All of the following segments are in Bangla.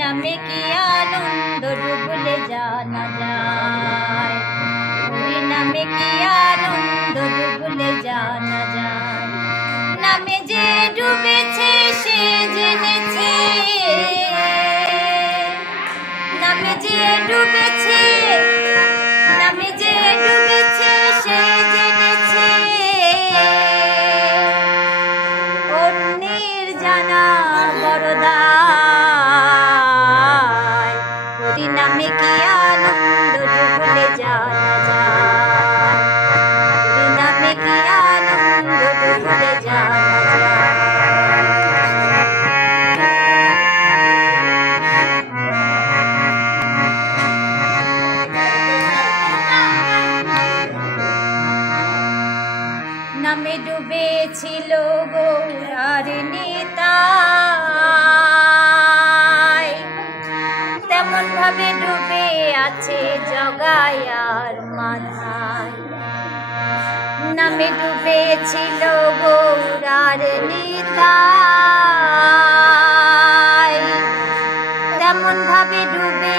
নামে কি আনন্দ ডুবলে জানা যায়, হরি নামে কি আনন্দ ডুবলে জানা যায়। নামে যে ডুবেছে সে জেনেছে, নামে যে ডুবেছে, নামে যে ডুবেছে সে জেনেছে। অন্যের জানা বড়দায়, হরি নামে কি আনন্দ ডুবলে জানা যায়, হরি নামে কি আনন্দ ডুবলে জানা যায়। নামে ডুবেছিল গৌরার নিতাই, তেমন ভাবে ডুবে আছে জগায়ার মাথায়। নামে ডুবেছিল গৌরার নিতাই, তেমন ভাবে ডুবে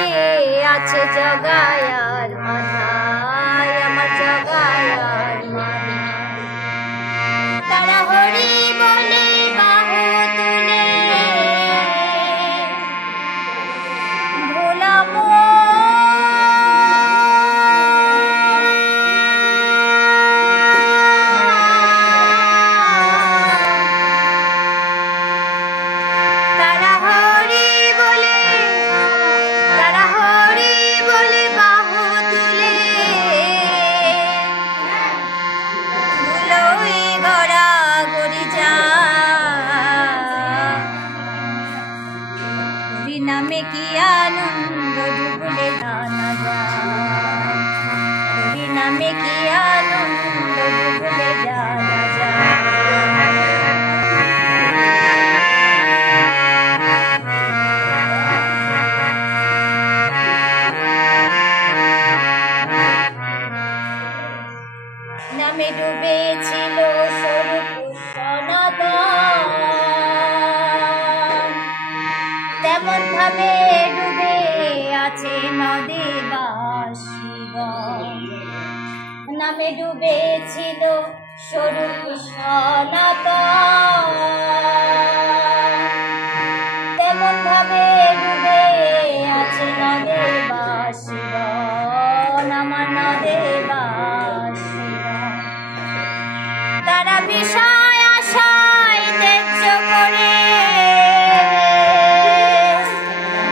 আছে জগায়ার মাথায়, আমার জগায়ার মাথায়। তারা হরি বলে বাহু তুলে ভোলা তারা হরি বলে, তারা হরি বলে বাহু তুলে ধুলোই গড়া গড়ি যায়। হরি নামে কি আনন্দ ডুবলে জানা যায়, হরি নামে কি আনন্দ ডুবলে জানা যায়। নামে ডুবেছিল স্বরূপ সনাতন, তেমন ভাবে ডুবে আছে নদে বাসিগণ। নামে ডুবেছিল স্বরূপ সনাতন, তেমন ভাবে ডুবে আছে নদে বাসিগণ, আমার নদে বাসিগণ। তারা বিষয় আশায় ত্যায্য করে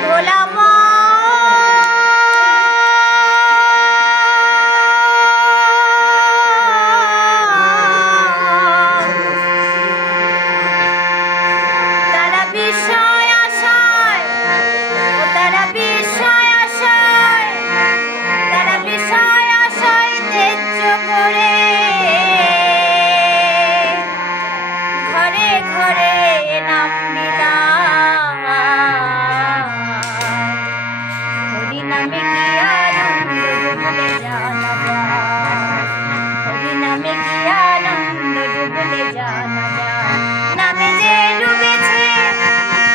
ভোলা তারা বিষয় আশায়, তারা বিষয় আশায়, তারা বিষয় আশায় ত্যায্য করে ঘরে ঘরে নাম বিলায়। হরি নামে কি আনন্দ ডুবলে জানা যায়, হরি নামে কি আনন্দ ডুবলে জানা যায়। নামে যে ডুবেছে,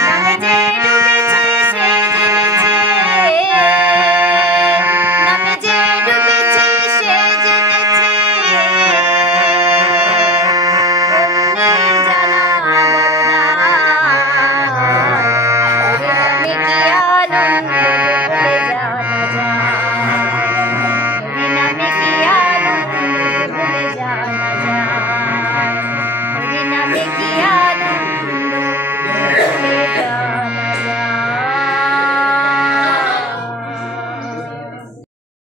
নামে যে ডুবেছে সে জেনেছে, নামে যে ডুবেছে সে জেনেছে। অন্যের জানা বড়দায়, হরি নামে কি আনন্দ ডুবলে জানা যায়, হরি নামে কি আনন্দ ডুবলে জানা যায়, হরি নামে কি